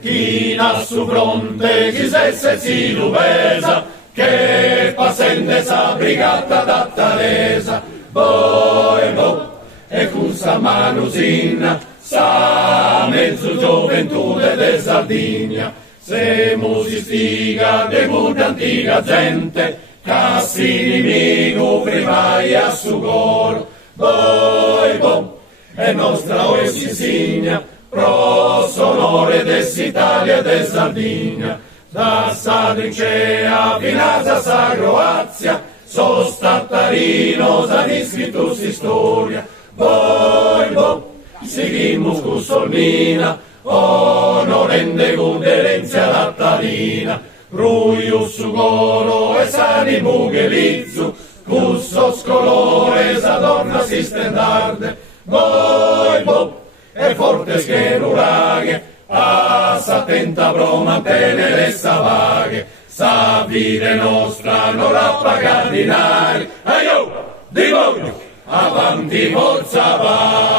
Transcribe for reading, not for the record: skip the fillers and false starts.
Chi ha su fronte chi se si luvesa, che passende sa brigata d'attalesa, e custa manusina, sa mezzo gioventù de Sardegna, se si stiga de molta antica gente, cassi nemico primai a su coro, e nostra si signa, pro sonore dell'Italia e de Sardegna, da sa trincea finasa sa Croazia, so stattarino sa discritto si storia, seguimus cu Solmina, onorende con derenzia l'attalina, ruius su coro e sani mughelizzu, cusso scolore sa donna si stendarde, e forte scheruraghe, a s'attenta pro mantenere sa vaghe, sa vide nostra non la pagardinari, aio, di voglio, avanti forza va.